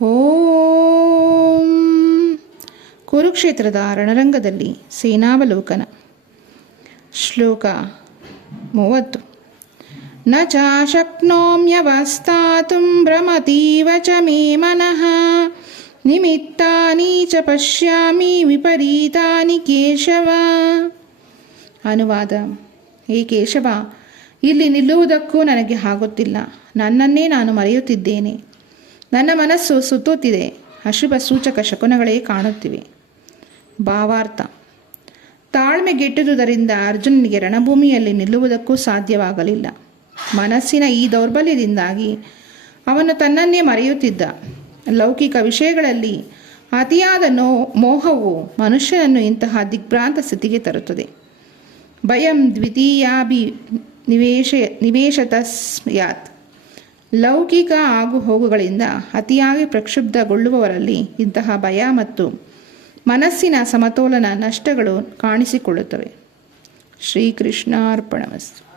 ಓಂ. ಕುರುಕ್ಷೇತ್ರದ ರಣರಂಗದಲ್ಲಿ ಸೇನಾವಲೋಕನ. ಶ್ಲೋಕ 30. ನ ಚಾಶಕ್ನೋಮ್ಯವಸ್ಥಾತುಂ ಭ್ರಮತೀವ ಚ ಮೇ ಮನಃ ನಿಮಿತ್ತಾನಿ ಚ ಪಶ್ಯಾಮಿ ವಿಪರೀತಾನಿ ಕೇಶವ. ಅನುವಾದ: ಹೇ ಕೇಶವ, ಇಲ್ಲಿ ನಿಲ್ಲುವುದಕ್ಕೂ ನನಗೆ ಆಗುತ್ತಿಲ್ಲ. ನನ್ನನ್ನೇ ನಾನು ಮರೆಯುತ್ತಿದ್ದೇನೆ. ನನ್ನ ಮನಸ್ಸು ಸುತ್ತುತ್ತಿದೆ. ಅಶುಭ ಸೂಚಕ ಶಕುನಗಳೇ ಕಾಣುತ್ತಿವೆ. ಭಾವಾರ್ಥ: ತಾಳ್ಮೆಗೆಟ್ಟುವುದರಿಂದ ಅರ್ಜುನನಿಗೆ ರಣಭೂಮಿಯಲ್ಲಿ ನಿಲ್ಲುವುದಕ್ಕೂ ಸಾಧ್ಯವಾಗಲಿಲ್ಲ. ಮನಸ್ಸಿನ ಈ ದೌರ್ಬಲ್ಯದಿಂದಾಗಿ ಅವನು ತನ್ನನ್ನೇ ಮರೆಯುತ್ತಿದ್ದ. ಲೌಕಿಕ ವಿಷಯಗಳಲ್ಲಿ ಅತಿಯಾದ ಮೋಹವು ಮನುಷ್ಯನನ್ನು ಇಂತಹ ದಿಗ್ಭ್ರಾಂತ ಸ್ಥಿತಿಗೆ ತರುತ್ತದೆ. ಭಯಂ ದ್ವಿತೀಯಾಭಿ ನಿವೇಶತಸ್ಯಾತ್. ಲೌಕಿಕ ಆಗು ಹೋಗುಗಳಿಂದ ಅತಿಯಾಗಿ ಪ್ರಕ್ಷುಬ್ಧಗೊಳ್ಳುವವರಲ್ಲಿ ಇಂತಹ ಭಯ ಮತ್ತು ಮನಸ್ಸಿನ ಸಮತೋಲನ ನಷ್ಟಗಳು ಕಾಣಿಸಿಕೊಳ್ಳುತ್ತವೆ. ಶ್ರೀಕೃಷ್ಣಾರ್ಪಣಮಸ್ತು.